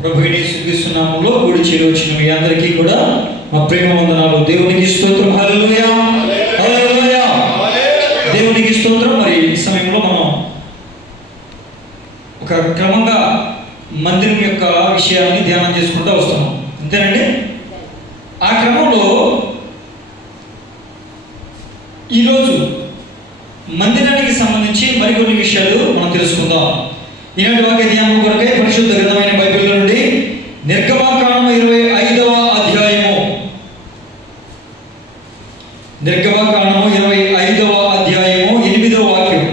ప్రభువైన యేసుక్రీస్తు నామములో కూడి చేరి వచ్చిన మీ అందరికీ కూడా మా ప్రేమ వందనాలు. దేవునికి స్తోత్రం. హల్లెలూయా, హల్లెలూయా. దేవునికి స్తోత్రం. మరి ఈ సమయంలో మనం ఒక క్రమంగా మందిరం యొక్క విషయాన్ని ధ్యానం చేసుకుంటూ వస్తున్నాం, అంతేనండి. ఆ క్రమంలో ఈరోజు మందిరానికి సంబంధించి మరికొన్ని విషయాలు మనం తెలుసుకుందాం. ఈనాటి వాక్య ధ్యానం కొరకై పరిశుద్ధ గ్రంథమైన బైబిల్ నుండి నిర్గమకాండము 25వ అధ్యాయము, నిర్గమకాండము 25వ అధ్యాయము 8వ వాక్యం.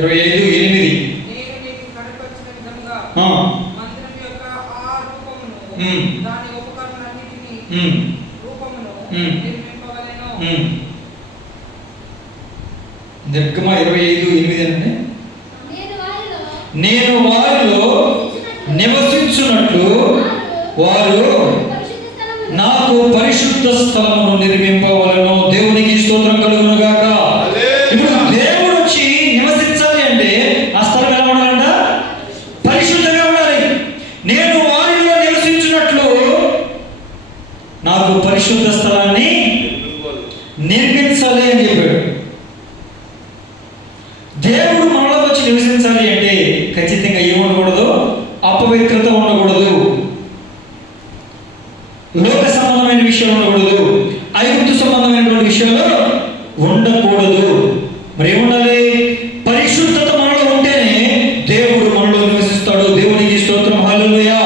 25:8. నిర్గమ 25:8 అంటే నేను వారిలో నివసించున్నట్లు వారు నాకు పరిశుద్ధ స్థలమును నిర్మింపవలెను. దేవునికి స్తోత్రం కలుగును గాక. ఇప్పుడు దేవుడు వచ్చి నివసించాలి అంటే ఆ స్థలం ఎలా ఉండాలంట? పరిశుద్ధంగా ఉండాలి. నేను వారిలో నివసించున్నట్లు నాకు పరిశుద్ధ స్థలాన్ని నిర్మించాలి అని చెప్పాడు. దేవుడు మనలో వచ్చి నివసించాలి అంటే ఖచ్చితంగా ఏముండకూడదు? అపవిత్రత ఉండకూడదు, లోక సంబంధమైన విషయాలు ఉండకూడదు, ఐగుప్తు సంబంధమైనటువంటి విషయాలు ఉండకూడదు. మరి ఏముండాలి? పరిశుద్ధత మనలో ఉంటేనే దేవుడు మనలో నివసిస్తాడు. దేవునికి స్తోత్రం. హల్లెలూయా.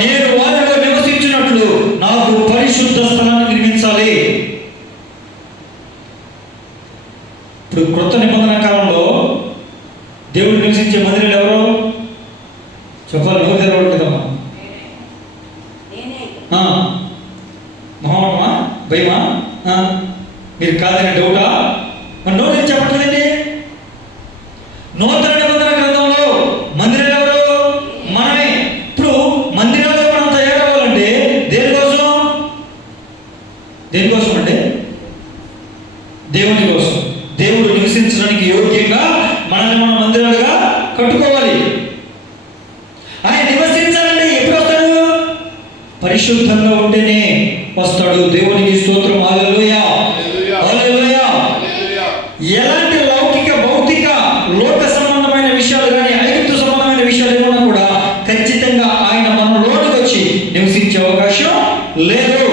నేను వారిలో నివసించినట్లు నాకు పరిశుద్ధ స్థలాన్ని నిర్మించాలి. ఇప్పుడు క్రొత్త నిబంధన కాలంలో దేవుడు నివసించే మందిరాలు ఎవరు చెప్పాలి? ఎవరు తెరవడు కదమ్మా? మొహమాటమా, భయమా? మీరు కాదని డౌటా? మరి నోరు చెప్పట్లేదండి. నూతన నిబంధన గ్రంథంలో మందిరాలు ఎవరు? మనమే. ఇప్పుడు మందిరాలు మనం తయారవ్వాలంటే దేనికోసం? దేనికోసం అంటే దేవుని కోసం. దేవుడు నివసించడానికి యోగ్యంగా మనల్ని మనం మందిరాలుగా కట్టుకోవాలి. ఆయన నివసించాలంటే ఎప్పుడు వస్తాడు? పరిశుద్ధంగా ఉంటేనే వస్తాడు. దేవునికి స్తోత్రం. హల్లెలూయా, హల్లెలూయా. ఎలాంటి లౌకిక భౌతిక లోక సంబంధమైన విషయాలు కానీ ఐగుప్తు సంబంధమైన విషయాలు ఏమన్నా కూడా ఖచ్చితంగా ఆయన మనలోనికి వచ్చి నివసించే అవకాశం లేదు.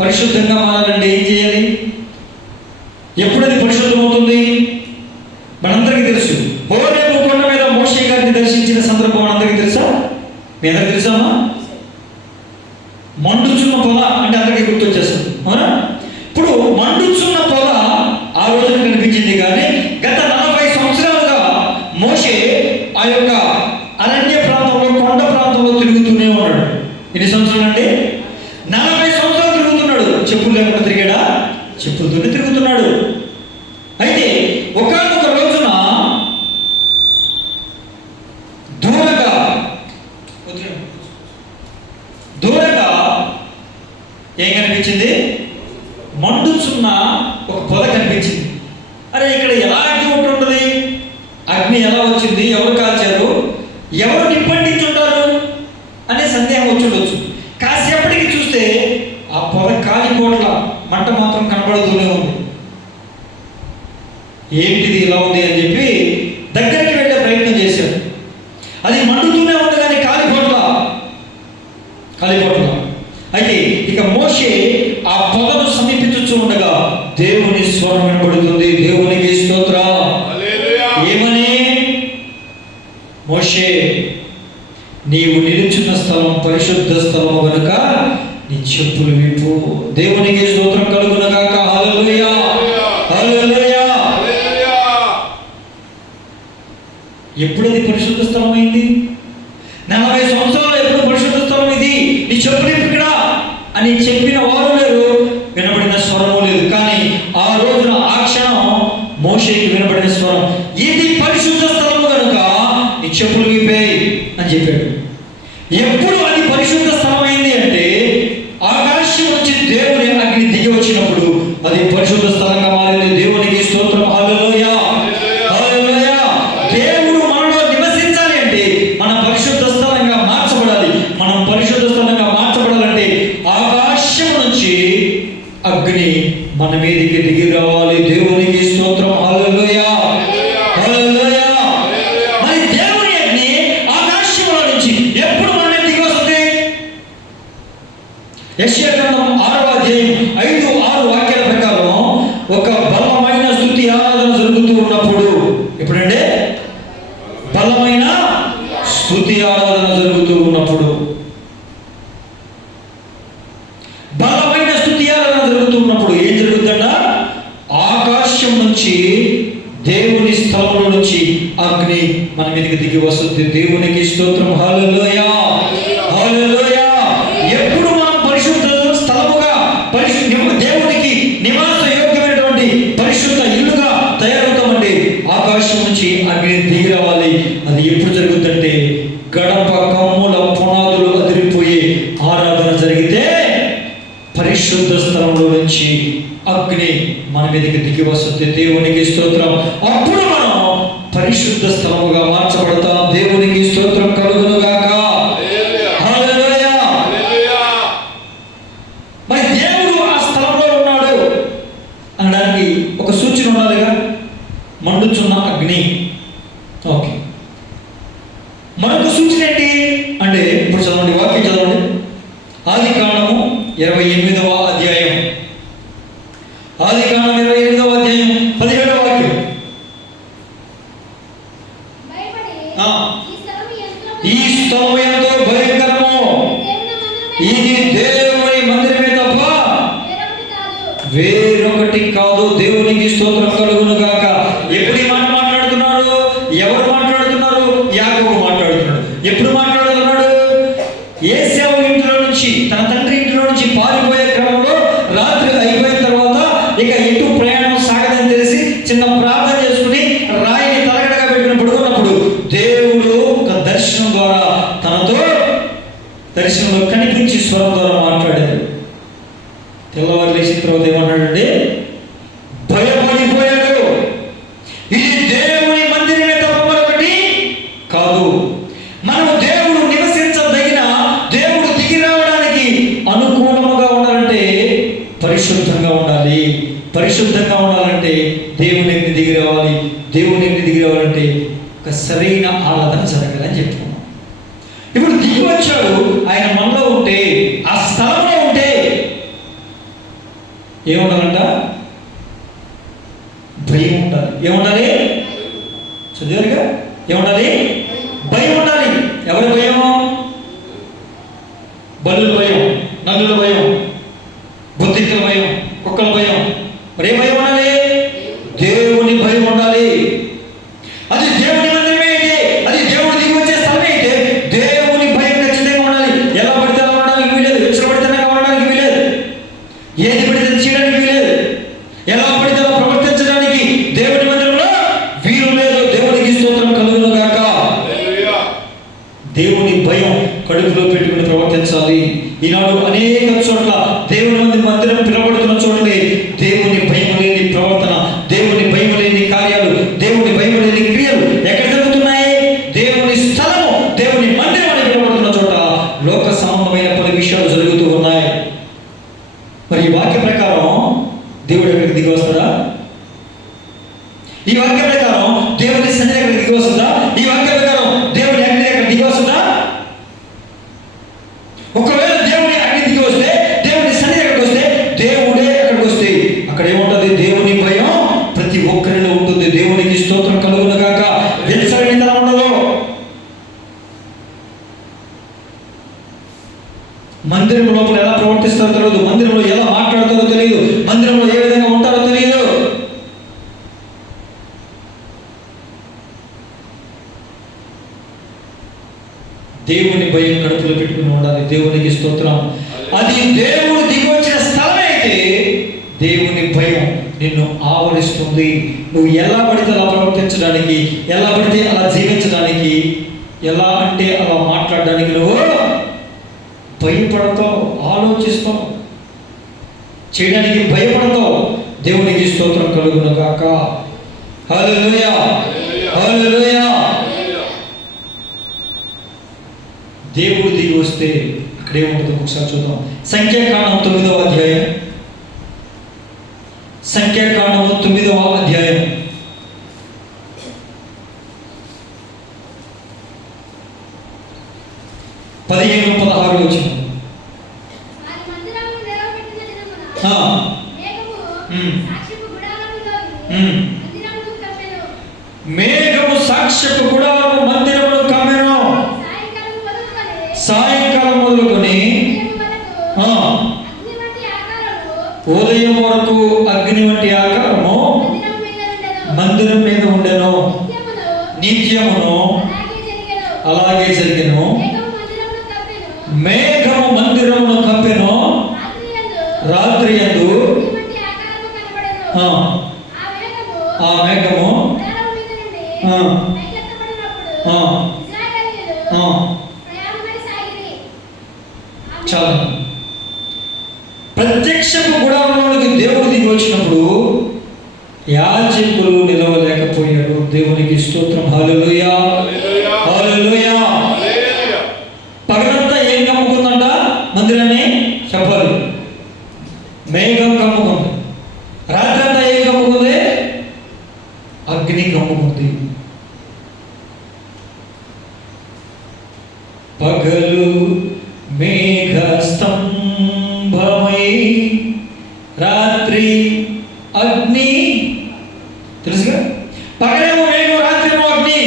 పరిశుద్ధంగా మారాలంటే ఏం చేయాలి? ఎప్పుడది పరిశుద్ధమవుతుంది? మనందరికీ తెలుసు. హోరేబు కొండ మీద మోషే గారిని దర్శించిన సందర్భం మనందరికీ తెలుసా? మీ అందరికీ తెలుసామా? మండుచున్న పొద అంటే అందరికీ గుర్తొచ్చేస్తుంది, అవునా? ఇప్పుడు మండుచున్న పొద ఆ రోజున కనిపించింది, కానీ గత 40 సంవత్సరాలుగా మోషే ఆ యొక్క అరణ్య ప్రాంతంలో, కొండ ప్రాంతంలో తిరుగుతూనే ఉన్నాడు. ఎన్ని సంవత్సరాలు అంటే? 40 సంవత్సరాలు తిరుగుతున్నాడు. చెప్పులు లేకుండా తిరిగాడా? చెప్పులతోనే తిరుగుతున్నాడు. అయితే ఒకానొక రోజున దూరంగా ఏం కనిపించింది? మండుచున్న ఒక పొద కనిపించింది. అరే, ఇక్కడ ఎలా అగ్ని ఉంటుంది? అగ్ని ఎలా వచ్చింది? ఎవరు కాల్చారు? ఎవరు నిప్పండించుంటారు అనే సందేహం వచ్చి ఉండొచ్చు. కాసేపటికి చూస్తే ఆ పొద కాలిపోట్ల, మంట మాత్రం కనబడుతూనే ఉంది. ఏంటిది ఇలా ఉంది అని చెప్పి దగ్గరికి వెళ్ళే ప్రయత్నం చేశాడు. అది మండుతూనే ఉంది కానీ కాలిపోట్ల. అయితే ఇక మోషే ఆ పొదను సమీపించుచూ ఉండగా దేవుని స్వరం వినబడుతుంది. దేవునికి స్తోత్రం. ఏమని? మోషే, నీవు నిలుచున్న స్థలం పరిశుద్ధ స్థలం కనుక నీ చెప్పులు విప్పు. దేవునికి స్తోత్రం కలుగును గాక. హల్లెలూయా, హల్లెలూయా. ఎప్పుడది పరిశుద్ధ స్థలం అయింది? 40 సంవత్సరాలు ఎప్పుడు పరిశుద్ధ స్థలం ఇది? నీ చెప్పులు ఇక్కడ అని చెప్పిన వారు లేరు, వినబడిన స్వరము లేదు. కానీ ఆ రోజున ఆ క్షణం మోషేకి వినబడిన స్వరం, ఇది పరిశుద్ధ స్థలము కనుక నీ చెప్పులు విప్పేయి అని చెప్పాడు. ఎప్పుడు అది పరిశుద్ధ స్థలం అయింది అంటే ఆకాశం నుంచి దేవుని అగ్ని దిగి వచ్చినప్పుడు అది పరిశుద్ధ స్థలంగా మారింది. దేవునికి స్తోత్రం. హల్లెలూయా, జరుగుతూ ఉన్నప్పుడు, ఎప్పుడంటే బలమైన స్తుతి ఆరాధన జరుగుతూ ఉన్నప్పుడు, బలమైన స్తుతి ఆరాధన జరుగుతూ ఉన్నప్పుడు ఏం జరుగుతుందట? ఆకాశం నుంచి, దేవుని స్థలంలో నుంచి అగ్ని మన మీదకి దిగి వస్తుంది. దేవునికి స్తోత్రం. హల్లెలూయా, హల్లెలూయా. ఎప్పుడు మనం పరిశుద్ధ స్థలముగా, దేవునికి నివాస యోగ్యమైనటువంటి పరిశుద్ధ ఇల్లుగా తయారవుతామండి, ఆకాశం నుంచి అగ్ని దిగి రావాలి. అది ఎప్పుడు జరుగుతుందంటే గడప కమ్ముల పునాదులు అదిరిపోయి ఆరాధన జరిగితే పరిశుద్ధ స్థలంలో నుంచి అగ్ని మన మీదకి దిగి వస్తుంది. దేవునికి స్తోత్రం. అప్పుడు మనం పరిశుద్ధ స్థలముగా మార్చబడతాం. దేవునికి స్తోత్రం కలుగును గాక. హల్లెలూయా. మరి దేవుడు ఆ స్థలంలో ఉన్నాడు అనడానికి ఒక సూచన ఉండాలిగా. మండుచున్న అగ్ని. ఓకే, మరొక సూచన ఏంటి అంటే, ఇప్పుడు చదవండి, వాక్యం చదవండి. ఆదికాండము 28వ అధ్యాయం, ఆదికాండం 28వ అధ్యాయం 17వ వాక్యం. ఈ స్థలము ఎంతో భయంకరము, ఇది దేవుని మందిరమే తప్ప వేరొకటి కాదు. దేవునికి స్తోత్రం కలుగును గాక. ఎప్పుడు ఈ మాట మాట్లాడుతున్నాడు? ఎవరు మాట్లాడుతున్నారు? యాకోబు మాట్లాడుతున్నాడు. ఎప్పుడు మాట్లాడుతున్నాడు? ఏశావు ఇంటిలో నుంచి, తన తండ్రి ఇంటిలో నుంచి పారిపోయే క్రమంలో రాత్రి అయిపోయిన తర్వాత ఇక ఎటు ప్రయాణం సాగదని తెలిసి చిన్న ప్రార్థన చేసుకుని రాయిని తలగడగా పెట్టుకుని పడుకున్నప్పుడు దేవుడు ఒక దర్శనం ద్వారా తనతో, దర్శనంలో కనిపించి స్వరం ద్వారా మాట్లాడాడు. తెల్లవారు లేచిన తర్వాత ఏమన్నాడంటే, భయపడిపోయాడు. ఇది దేవుని మందిరమే తప్ప మరొకటి కాదు. మనము దేవుడు నివసించదగిన, దేవుడు దిగి రావడానికి అనుకూలముగా ఉండాలంటే పరిశుద్ధంగా ఉండాలి. పరిశుద్ధంగా ఉండాలంటే దేవుని దిగి రావాలి. దేవుని దిగి రావాలంటే ఒక సరైన ఆరాధన జరగాలని చెప్పుకున్నాం. ఇప్పుడు దిగి వచ్చాడు, ఆయన మనలో ఉంటే, ఆ స్థలంలో ఉంటే ఏముండాలంట? భయం ఉండాలి. ఏముండాలి? చదివారుగా, ఏముండాలి? భయం ఉండాలి. ఎవరి భయం? బల్లుల భయం, నల్లుల భయం, బుద్ధికుల భయం, కుక్కల భయం. మరి ఏ భయం ఉండాలి? దేవుని భయం ఉండాలి. అది దేవుని మందిరమే అయితే, అది దేవుడు దిగి వచ్చే స్థలమే అయితే దేవుని భయం ఖచ్చితంగా ఉండాలి. ఎలా పడితే అలా ఉండడానికి వీలేదు, ఎక్కడ పడితే ఉండడానికి వీలేదు, ఏది పడితే చేయడానికి వీలేదు, ఎలా పడితే అలా ప్రవర్తించడానికి దేవుని మందిరంలో వీలు లేదు. దేవునికి స్తోత్రం కలుగును గాక. దేవుని భయం కడుపులో పెట్టుకుని ప్రవర్తించాలి. ఈనాడు అనేక చోట్ల దేవుని మందిరం పిలవబడుతున్న చూడండి, దేవుని భయం లేని ప్రవర్తన, దేవుని భయం లేని కార్యాలు, దేవుని భయం లేని క్రియలు ఎక్కడ జరుగుతున్నాయి? దేవుని స్థలము, దేవుని మందిరం అని పిలవబడుతున్న చోట లోక సంబంధమైన పలు విషయాలు జరుగుతూ ఉన్నాయి. మరి ఈ వాక్య ప్రకారం దేవుడు ఎక్కడికి దిగి వస్తాడా? ఈ వాక్య ప్రకారం దేవుని సన్నిధి ఎక్కడికి దిగి వస్తుందా? ఈ వాక్య ప్రకారం దేవుని అగ్ని ఎక్కడ దిగి వస్తుందా? ఒకవేళ దేవుని అగ్ని దిగి వస్తే, దేవుని సన్నిధి ఎక్కడికి వస్తే, దేవుడే ఎక్కడికి వస్తే అక్కడ ఏముంటుంది? దేవుని భయం ప్రతి ఒక్కరిలో ఉంటుంది. దేవునికి స్తోత్రం కలుగును గాక. వెచ్చనితనం ఉండదు. మందిరం లోపల ఎలా ప్రవర్తిస్తారో తెలియదు, మందిరంలో ఎలా మాట్లాడతారో తెలియదు, మందిరంలో ఏ విధంగా ఉంటారో తెలియదు. దేవుని భయం కడుపులో పెట్టుకుని ఉండాలి. దేవునికి స్తోత్రం. అది దేవుడు దిగి వచ్చిన స్థలమే అయితే దేవుని భయం నిన్ను ఆవరిస్తుంది. నువ్వు ఎలా పడితే అలా ప్రవర్తించడానికి, ఎలా పడితే అలా జీవించడానికి, ఎలా అంటే అలా మాట్లాడడానికి నువ్వు భయపడతావు, ఆలోచిస్తావు, చేయడానికి భయపడతావు. దేవునికి స్తోత్రం కలుగును గాక. హల్లెలూయా, హల్లెలూయా. దేవుడు దిగి వస్తే అక్కడే ఉంటుంది. ఒకసారి చూద్దాం. సంఖ్యాకాండం 9వ అధ్యాయం, సంఖ్యాకాండం 9వ అధ్యాయం 15-16 వచ్చిన. మేఘము సాక్ష్యపు గుడారము మందిరమును కమ్మెను. సాయంకాలం మొదలుకొని ఉదయం వరకు అగ్ని వంటి ఆకారము మందిరం మీద ఉండెను. నిత్యమును అలాగే జరిగెను. మేఘము మందిరమును కప్పెను. రాత్రి యందు ఆ మేఘము చాలా ప్రత్యక్షపు గుడారంలోనికి దేవుడు దిగి వచ్చినప్పుడు యాజకులు నిలవలేకపోయారు. దేవునికి స్తోత్రం. హల్లెలూయా, హల్లెలూయా. పగలంతా ఏం కమ్ముకుందంట మందిరాన్ని చెప్పాలి. మేఘం కమ్ముకుంది. రాత్రి అంతా ఏం కమ్ముకుంది? అగ్ని కమ్ముకుంది. పగలు మేఘ స్తంభమై రాత్రి అగ్ని. తెలుసుగా, పగలేమో మేఘం, రాత్రేమో అగ్ని.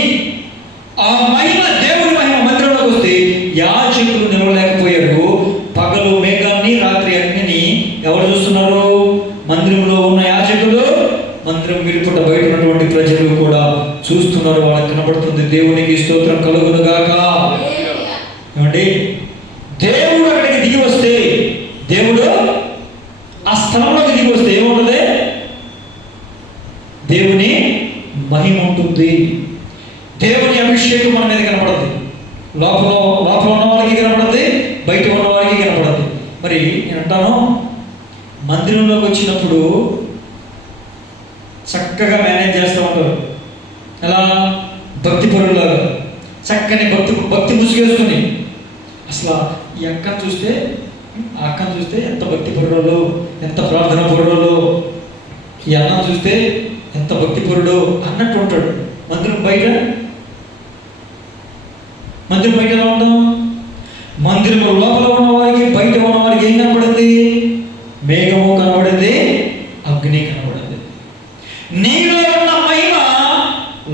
ఆ మహిమ, దేవుడి మహిమ మందిరంలోకి వస్తే యాజకులు నిలవలేకపోయారు. పగలు మేఘాన్ని, రాత్రి అగ్నిని ఎవరు చూస్తున్నారు? మందిరంలో ఉన్న యాజకులు, మందిరం విలుపుట బయట ఉన్నటువంటి ప్రజలు కూడా చూస్తున్నారు. వాళ్ళకి కనబడుతుంది. దేవునికి స్తోత్రం కలుగును గాక. ఏమండి, దేవుడు అక్కడికి దిగి వస్తే, దేవుడు ఆ స్థలంలోకి దిగి వస్తే ఏముంటుంది? దేవుని మహిమ ఉంటుంది. దేవుని అభిషేకం మన మీద కనపడుతుంది. లోపల ఉన్న వారికి కనపడుతుంది, బయట ఉన్న వారికి కనపడుతుంది. మరి నేను అంటాను, మందిరంలోకి వచ్చినప్పుడు చక్కగా మేనేజ్ చేస్తూ ఉంటారు. ఎలా? భక్తి పరులాగా చక్కని భక్తి ముసుగేసుకుని. అసలు ఈ అక్కను చూస్తే, ఆ అక్కను చూస్తే ఎంత భక్తి పరుడు, ఎంత ప్రార్థన పరుడు, ఈ అన్నం చూస్తే ఎంత భక్తి పరుడు అన్నట్టు ఉంటాడు. మందిరం బయట ఎలా ఉంటాం? మందిరం లోపల ఉన్న వారికి, బయట ఉన్న వారికి ఏం కనపడింది? మేఘము కనబడింది, అగ్ని కనబడింది. నీలో ఉన్న మహిమ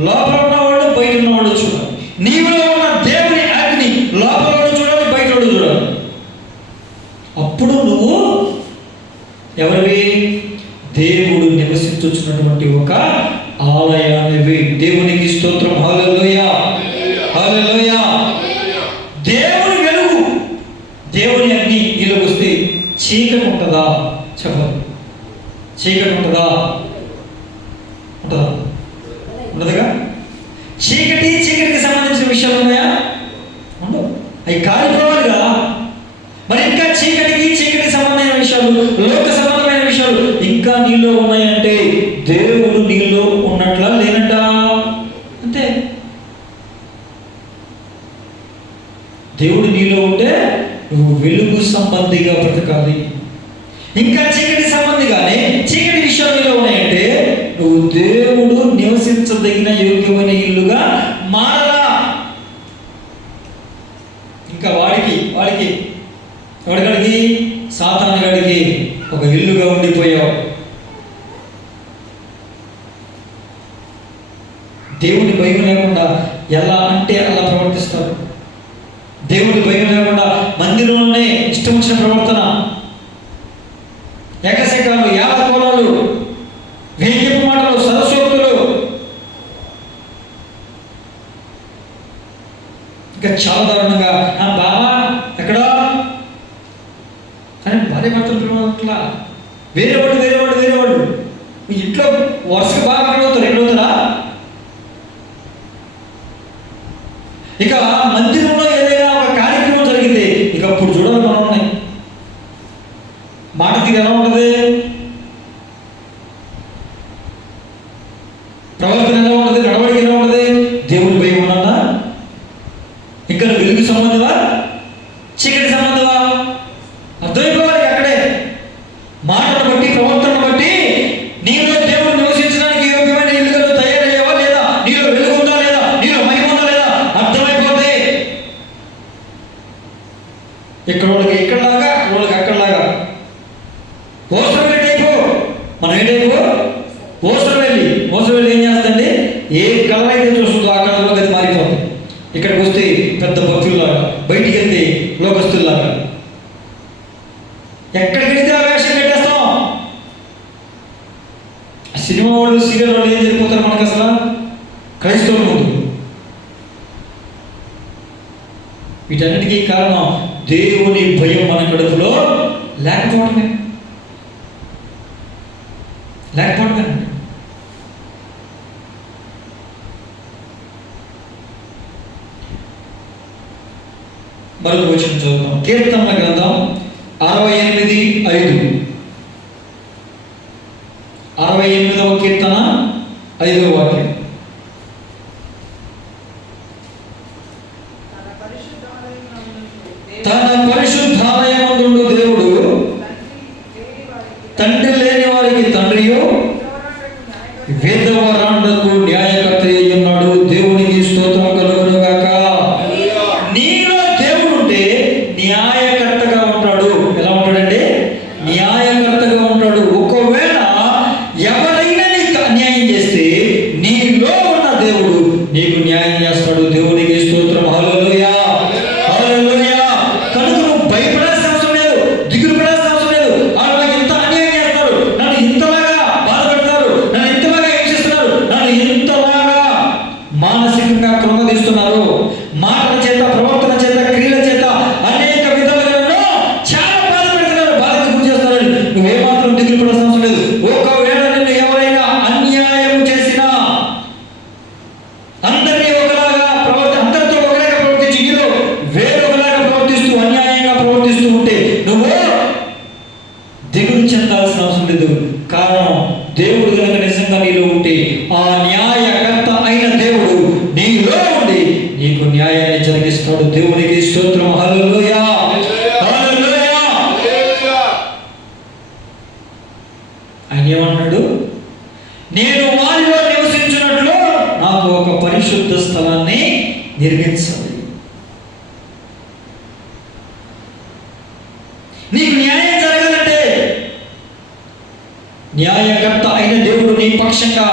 లోపల ఉన్నవాడు, బయట ఉన్నవాడు చూడాలి. నీలో ఉన్న దేవుని అగ్ని లోపల చూడాలి, బయట చూడాలి. అప్పుడు నువ్వు ఎవరివి? దేవుడు నివసించుచున్నటువంటి ఒక ఆలయానివి. దేవునికి స్తోత్రం. హల్లెలూయా, హల్లెలూయా. దేవుని వెలుగు, దేవుని అగ్ని నీలోకి వస్తే చీకటి ఉంటుందా? చెప్పాలి. చీకటి ఉంటుందా? ఉంటుందా? ఉండదుగా. చీకటికి సంబంధించిన విషయాలు ఉన్నాయా? ఉండవు. అవి కాలిపోవాలిగా. మరి ఇంకా చీకటికి సంబంధమైన విషయాలు, లోక సంబంధమైన విషయాలు ఇంకా నీలో ఉన్నాయంటే దేవుడు నీలో ఉన్నట్లా లేనట? అంతే. దేవుడు నీలో ఉంటే నువ్వు వెలుగు సంబంధిగా బ్రతకాలి. ఇంకా చీకటి సంబంధిగానే చీకటి విషయాలు నీలో ఉన్నాయంటే నువ్వు దేవుడు నివసించదగిన యోగ్యమైన ఇల్లుగా మారలా. ఇంకా వాడికి ఎవడికి? సాతాను గడికి ఒక ఇల్లుగా ఉండిపోయావు. దేవుని భయం లేకుండా ఎలా అంటే అలా ప్రవర్తిస్తారు. దేవుడి భయం లేకుండా మందిరంలోనే ఇష్టం వచ్చిన ప్రవర్తన, ఏకశకాలు, యాదకోలాలు, వ్యంగ్యపు మాటలు, సరస్వతులు, ఇంకా చాలా దారుణంగా బావా ఎక్కడా అని భార్య భర్తలు పిలవట్లా. వేరేవాడు మీ ఇంట్లో వరుసగా బాగా ఎక్కడవుతారా? ఇక మందిరంలో ఏదైనా ఒక కార్యక్రమం జరిగితే ఇక అప్పుడు చూడాలి మనం ఉన్నాయి. మాట తీరు ఎలా ఉంటుంది? ప్రవర్తన ఎలా ఉంటుంది? నడవడిక ఎలా ఉంటుంది? దేవుడి భయం ఉన్నదా? ఇంకా వెలుగు సంబంధమా, చీకటి సంబంధమా? అర్థమైపోవాలి. అక్కడే మాటను బట్టి, ప్రవర్తనను బట్టి నీలో దేవుడు నివసించడానికి యోగ్యమైన ఇల్లుగా తయారయ్యావా లేదా? నీలో వెలుగు ఉందా లేదా? నీలో మహిమ ఉందా లేదా? అర్థమైపోతే ఇక్కడ వాళ్ళకి ఎక్కడలాగా, అక్కడ వాళ్ళకి అక్కడలాగా. ఓసరవెల్లి టైపు. మనం ఏ టైపు? ఓసరవెల్లి ఏం చేస్తండి? ఏ కలర్ అయితే చూస్తుందో ఆ కలర్లోకి అది మారిపోతుంది. ఇక్కడికి వస్తే పెద్ద భక్తుల్లాగా, బయటికి వెళ్తే లోకస్తుల్లాగా. ఎక్కడికి వెళ్తే ఆ వేషం పెట్టేస్తాం. సినిమా వాళ్ళు, సీరియల్ వాళ్ళు ఏం జరిగిపోతారు మనకు అసలు క్రైస్తవుల ముందు. వీటన్నిటికీ కారణం దేవుని భయం మన కడుపులో లేకపోవడమే. మరొక వచనం చదువుతాం. కీర్తనల గ్రంథం 68:5. 68వ కీర్తన 5వ వాక్యం. తన పరిశుద్ధాలయమందు దేవుడు తండ్రి లేని వారికి తండ్రియు విధవరాండ్రకు న్యాయకర్త అయ్యున్నాడు. దేవునికి స్తోత్రం కలుగును గాక. నీలో దేవుడు ఉంటే న్యాయకర్తగా ఉంటాడు. ఎలా ఉంటాడంటే న్యాయకర్తగా ఉంటాడు. ఒకవేళ ఎవరైనా నీకు అన్యాయం చేస్తే నీలో ఉన్న దేవుడు నీకు న్యాయం చేస్తాడు. దేవునికి స్తోత్రం. హల్లెలూయా, హల్లెలూయా. కనుక నువ్వు భయపడాల్సిన అవసరం లేదు, దిగులు పడాల్సిన అవసరం లేదు. వాళ్ళు ఇంత అన్యాయం చేస్తారు, నన్ను ఇంతలాగా బాధ పెడతారు, నన్ను ఇంతలాగా ఏం చేస్తున్నారు, నన్ను ఇంతలాగా మానసికంగా కృంగదీస్తున్నారు, మాటల చేత, ప్రవర్తన చేత, క్రియల చేత అనేక విధాలుగా చాలా బాధ పెడుతున్నారు, బాధకు గురి చేస్తున్నారు. నువ్వేమాత్రం దిగులు పడాల్సిన అవసరం లేదు. ఒకవేళ నిన్ను ఎవరైనా అన్యాయం చేసినా, అందరితో ఒకలాగా ప్రవర్తించి నీలో వేరొకలాగా ప్రవర్తిస్తూ అన్యాయంగా ప్రవర్తిస్తూ ఉంటే నువ్వు దిగులు చెందాల్సిన అవసరం లేదు. కారణం దేవుడు కనుక నిజంగా నీలో ఉంటే ఆ న్యాయకర్త అయిన దేవుడు నీలో ఉండి నీకు న్యాయాన్ని జరిగిస్తాడు. దేవునికి స్తోత్రం. హల్లెలూయా, హల్లెలూయా. ఆయన ఏమన్నాడు? నేను వారిలో నివసించినట్లు నాకు ఒక పరిశుద్ధ స్థలాన్ని నిర్మించాలి. నీకు న్యాయం జరగాలంటే, న్యాయకర్త అయిన దేవుడు నీ పక్షంగా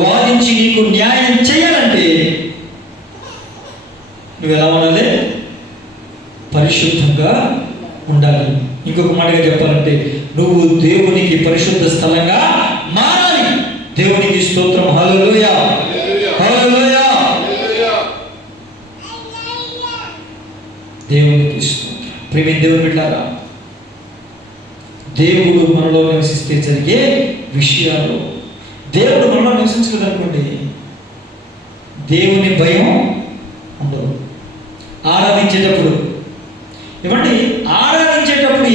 వాదించి నీకు న్యాయం చేయాలంటే నువ్వు ఎలా ఉండాలి? పరిశుద్ధంగా ఉండాలి. ఇంకొక మాటగా చెప్పాలంటే నువ్వు దేవునికి పరిశుద్ధ స్థలంగా మారాలి. దేవునికి స్తోత్రం. హల్లెలూయా, హల్లెలూయా. దేవునికి స్తోత్రం. ప్రియమైన దేవుని బిడ్డలారా, దేవుడు మనలో నివసిస్తే జరిగే విషయాలు, దేవుడు మనలో నివసించలేదనుకోండి, దేవుని భయం ఉండదు. ఆరాధించేటప్పుడు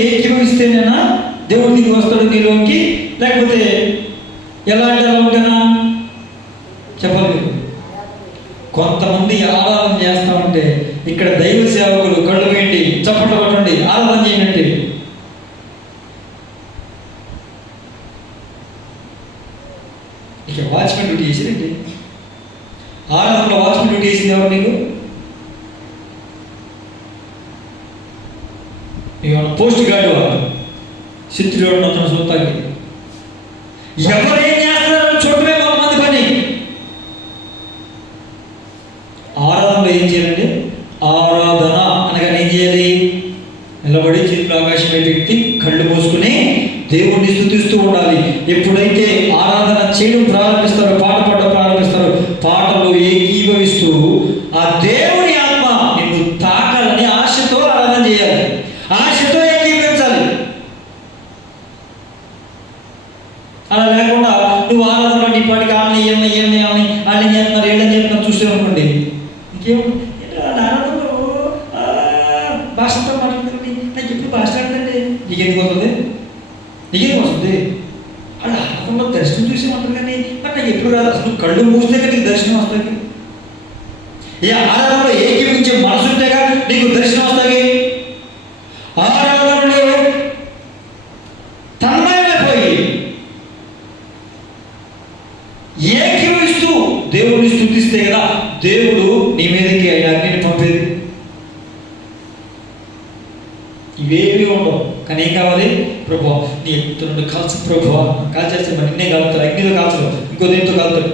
ఏకీభవిస్తేనేనా దేవుడు నీకు వస్తాడు నీలోకి, లేకపోతే ఎలా అంటే ఎలా ఉంటేనా చెప్పాలి. కొంతమంది ఆరాధన చేస్తూ ఉంటే ఇక్కడ దైవ సేవకులు కళ్ళు వేయండి, చప్పట్లు కొట్టండి, ఆరాధన చేయండి. ఇక వాచ్మెన్ డ్యూటీ చేసిరండి. ఆరాధనలో వాచ్మెన్ డ్యూటీ చేసింది ఎవరు? నీకు పోస్ట్ గార్డు శత్రుడు అతను సొంతానికి ఎవరేం చేస్తున్నారో చూడమే కొంతమంది పని. ఆరాధనలో ఏం చేయాలండి? ఆరాధన అనగానే ఏం చేయాలి? నిలబడి చేతులు ఆకాశం పెట్టి కళ్ళు మూసుకుని దేవుణ్ణి స్తుతిస్తూ ఉండాలి. ఎప్పుడైతే ఆరాధన చేయడం ప్రారంభిస్తారో, పాట పాడడం ప్రారంభిస్తారో, పాటలో ఏకీభవిస్తూ ఆ దేవుని ఆత్మ నిన్ను తాకాలని ఆశతో ఆరాధన చేయాలి, ఆశతో ఏకీభవించాలి. అలా లేకుండా నువ్వు ఆరాధనలో నీ పాటికి ఆమె వాళ్ళని చేస్తున్నారు, ఏళ్ళని చెప్తున్నారు చూస్తే అనుకోండి, ఇంకేం ఆరాధనలో భాషతో మాట్లాడుతుంది, నాకు ఎప్పుడు భాష ఆడదండి, నీకెందుకు వస్తుంది? నీకేం వస్తుంది? వాళ్ళు ఆరాధనలో దర్శనం చూసి ఉంటుంది, కానీ మరి నాకు ఎప్పుడు రాదు. అసలు కళ్ళు మూస్తే నీకు దర్శనం వస్తుంది. ఏ ఆరాధనలో ఏకీభవించే మనసు ఉంటేగా నీకు దర్శనం వస్తుంది. ఆరాధనలో తన్మయమైపోయి ఏకీభవిస్తూ దేవుడిని స్తుతిస్తే కదా దేవుడు నీ మీదకి ఆయన అగ్నిని పంపేది. ఇవేవి ఉండవు. కానీ ఏం కావాలి? ప్రభు నీ ఎత్తు నుండి కాల్చు, ప్రభు కాల్చేస్తే మరి నిన్నే కాలుతారు, అగ్నిలో కాల్చరు, ఇంకో దీంతో కాలుతారు.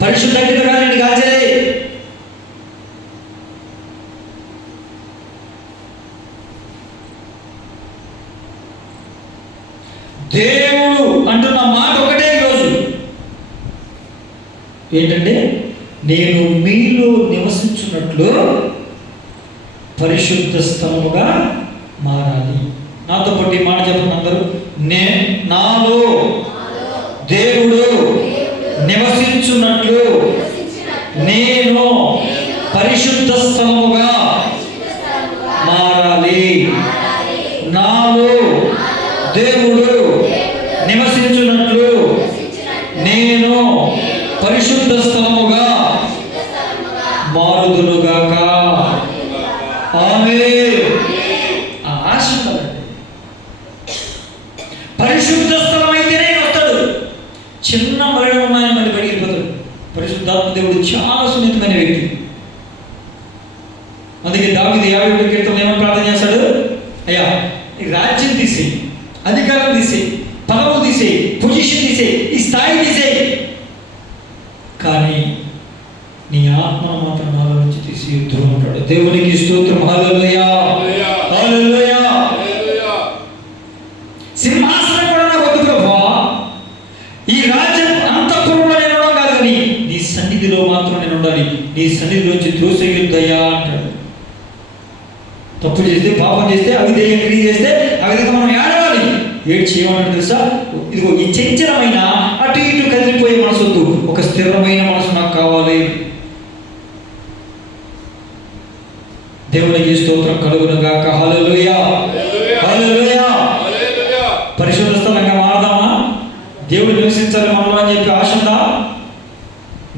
పరిశుద్ధ అగ్నితో నిన్ను కాల్చేది. దేవుడు అంటున్న మాట ఒకటే ఈరోజు ఏంటంటే, నేను మీలో నివసించున్నట్లు పరిశుద్ధ స్థలముగా మారాలి. నాతో పాటు ఈ మాట చెప్పండి అందరూ. నాలో దేవుడు నివసించున్నట్లు నేను పరిశుద్ధ స్థలముగా మారాలి. నాలో దేవుడు నివసించున్నట్లు నేను పరిశుద్ధ స్థలముగా మారుదునుగాక. ఆమేన్. ఆశ ఉండాలండి. పరిశుద్ధ స్థలం అయితేనే వస్తాడు. చిన్న మరణం ఉన్నాయని మళ్ళీ బయటికి వెళ్ళిపోతాడు. పరిశుద్ధాత్మ దేవుడు చాలా సున్నితమైన వ్యక్తి. అందుకే దావీదు 51 కీర్తనలో ఏమని ప్రార్థన చేస్తాడు? అయ్యా, ఈ రాజ్యం తీసేయి, అధికారం తీసేయి, పదవులు తీసేయి, పొజిషన్ తీసేయి, ఈ స్థాయి తీసేయి, కానీ నీ ఆత్మను మాత్రం నాలో నుంచి తీసి యుద్ధం అంటాడు. దేవునికి స్తోత్రం. హల్లెలూయా, హల్లెలూయా. సింహాసనం కూడా నాకు వద్దు ప్రభువా, ఈ రాజ్యం అంతఃపురంలో నేను ఉండడం కాదు, కానీ నీ సన్నిధిలో మాత్రం నేను ఉండాలి. నీ సన్నిధిలోంచి త్రోసేయుద్దయ్యా అంటాడు. తప్పు చేస్తే, పాపం చేస్తే, అవిధేయ క్రియ చేస్తే ఆ విధంగా మనం ఏడవాలి. ఏడు చేయమని తెలుసా? ఇదిగో ఈ చంచలమైన అటు ఇటు కదిలిపోయే మనసు వద్దు, ఒక స్థిరమైన మనసు నాకు కావాలి. దేవునికి స్తోత్రం కలుగునుగాక. హల్లెలూయా, హల్లెలూయా. పరిశుద్ధ స్థలంగా మారదామా? దేవుడు నివసించాలి మనలో అని చెప్పి ఆశ ఉందా?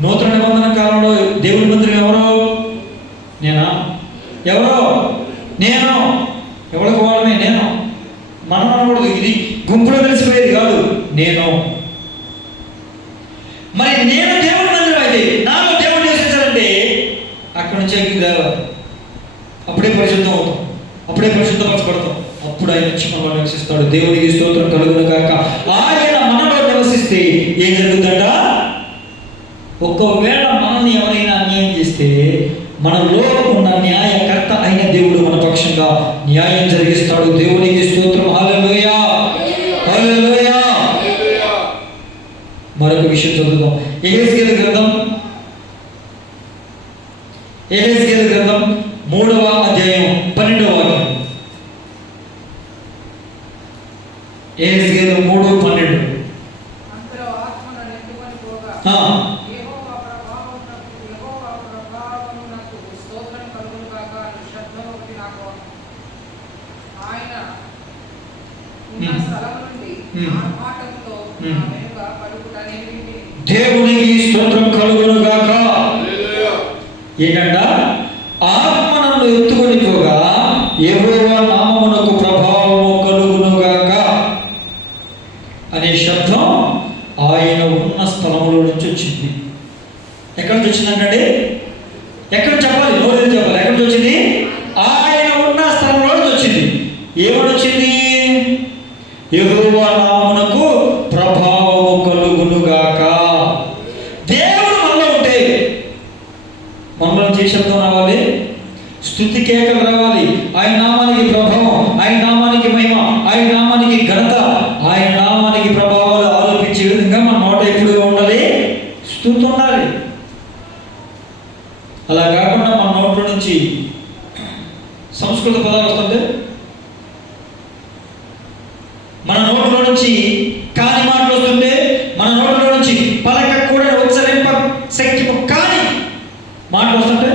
నూతన నిబంధన కాలంలో దేవుని మందిరం ఎవరో? నేనా? ఎవరో? నేను. ఎవరికి వాళ్ళమే నేను. మనం అనకూడదు, ఇది గుంపులో కలిసిపోయేది కాదు. నేను. మరి నేను దేవుని మందిరం అయితే నాలో దేవుడు నివసించాలంటే అక్కడి నుంచి అగ్ని రావాలి. అప్పుడే పరిశుద్ధం అవుతాం, అప్పుడే పరిశుద్ధపరచబడతాం. అప్పుడు ఆయన వచ్చి మనలో నివసిస్తాడు. దేవునికి స్తోత్రం కలుగునుగాక. ఆయన మనలో నివసిస్తే ఏం జరుగుతుందట? ఒకవేళ మనల్ని ఎవరైనా అన్యాయం చేస్తే మనలో ఉన్న న్యాయకర్త అయిన దేవుడు మన పక్షంగా న్యాయం జరిగిస్తాడు. దేవునికి స్తోత్రం. హల్లెలూయా, హల్లెలూయా. మరొక విషయం చదువుదాం. యెహెజ్కేలు గ్రంథం 3వ అధ్యాయం 12వ వాక్యం. యెహెజ్కేలు 3:12. దేవునికి స్తోత్రం కలుగునుగాక. ఏంటంట? ఆత్మ నన్ను ఎత్తుకొని పోగా యెహోవా నామమునకు ప్రభావము కలుగునుగాక అనే శబ్దం ఆయన ఉన్న స్థలములో నుంచి వచ్చింది. ఎక్కడి నుంచి వచ్చిందంటే, ఎక్కడ చెప్పాలి? నోరు చెప్పాలి. ఎక్కడి నుంచి వచ్చింది? ఆయన ఉన్న స్థలంలో నుంచి వచ్చింది. ఏమని వచ్చింది? యెహోవా నామమునకు ప్రభావము కలుగునుగాక. దేవుడు మనలో ఉంటే మనలో ఏ శబ్దం రావాలి? స్తుతి కేకలు రావాలి. ఆయన నామానికి ప్రభావం, ఆయన నామానికి మహిమ, ఆయన నామానికి ఘనత, ఆయన నామానికి ప్రభావాలు ఆరోపించే విధంగా మన నోట ఎప్పుడు ఉండాలి? స్తుతి ఉండాలి. అలా కాకుండా మన నోట్లో నుంచి సంస్కృత పదాలు వస్తుంటే, మన నోట్లో నుంచి కాని మాటలు వస్తుంటే, మన నోట్లో నుంచి పలక కూడా ఉచ్చరింప శక్తి కాని మాటలు వస్తుంటే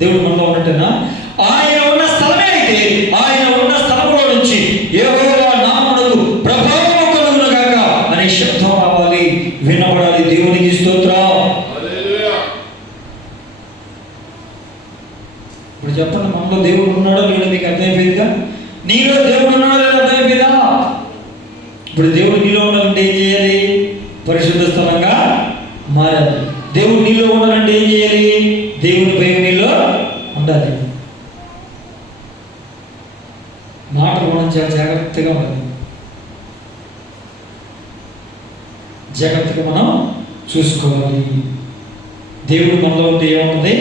దేవుడు మనలో ఉన్నట్టేనా? ఆయన ఉన్న స్థలమే అయితే ఆయన ఉన్న స్థలంలో నుంచి యెహోవా నామమునకు ప్రభావము కలుగునుగాక అనే శబ్దం రావాలి, వినబడాలి. దేవునికి స్తోత్రం. ఇప్పుడు చెప్పండి, మనలో దేవుడు ఉన్నాడో లేదో మీకు అర్థమైపోయిందిగా? నీలో దేవుడు ఉన్నాడో లేదో అర్థమైపోయిందా? ఇప్పుడు దేవుడు నీలో ఉండాలంటే ఏం చేయాలి? పరిశుద్ధ స్థలంగా మారాలి. దేవుడు నీలో ఉండాలంటే ఏం చేయాలి? దేవుని భయం నీలో ఉండాలి. మాటలు మనం చాలా జాగ్రత్తగా ఉండాలి. జాగ్రత్తగా మనం చూసుకోవాలి. దేవుడు మనలో ఉంటే ఏముంటుంది?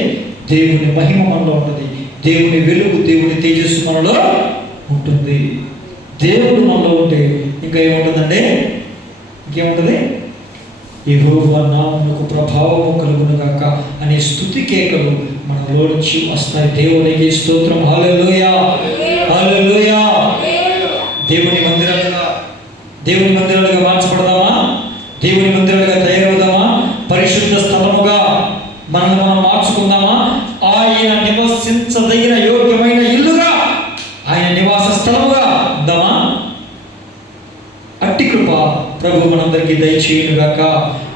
దేవుని మహిమ మనలో ఉంటుంది, దేవుని వెలుగు, దేవుని తేజస్సు మనలో ఉంటుంది. దేవుడు మనలో ఉంటే ఇంకా ఏముంటుందండి? ఇంకేముంటుంది? యెహోవా నామమునకు ప్రభావము కలుగును గాక అనే స్తుతి కేకలు మనలో నుంచి వస్తాయి. దేవునికి స్తోత్రం. హల్లెలూయా, హల్లెలూయా. దేవుని మందిరాలుగా మార్చబడదామా? దేవుని మందిరాలుగా తయారవుదామా? పరిశుద్ధ స్థలముగా మనం మార్చుకుందామా? ఆయన నివసించదగిన యోగ్యమైన ఇల్లుగా, ఆయన నివాస స్థలముగా ఉందామా? అట్టి కృప ప్రభు మనందరికీ దయచేయునుగాక.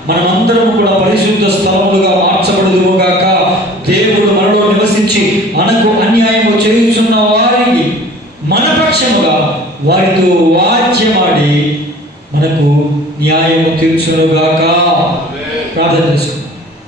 మనమందరం కూడా పరిశుద్ధ స్థలములుగా మార్చబడుదుముగాక. దేవుడు మనలో నివసించి మనకు అన్యాయము చేయుచున్న వారిని మన పక్షముగా వారితో వాద్యమాడి మనకు న్యాయము తీర్చునుగాక. ప్రార్థన చేసుకోండి.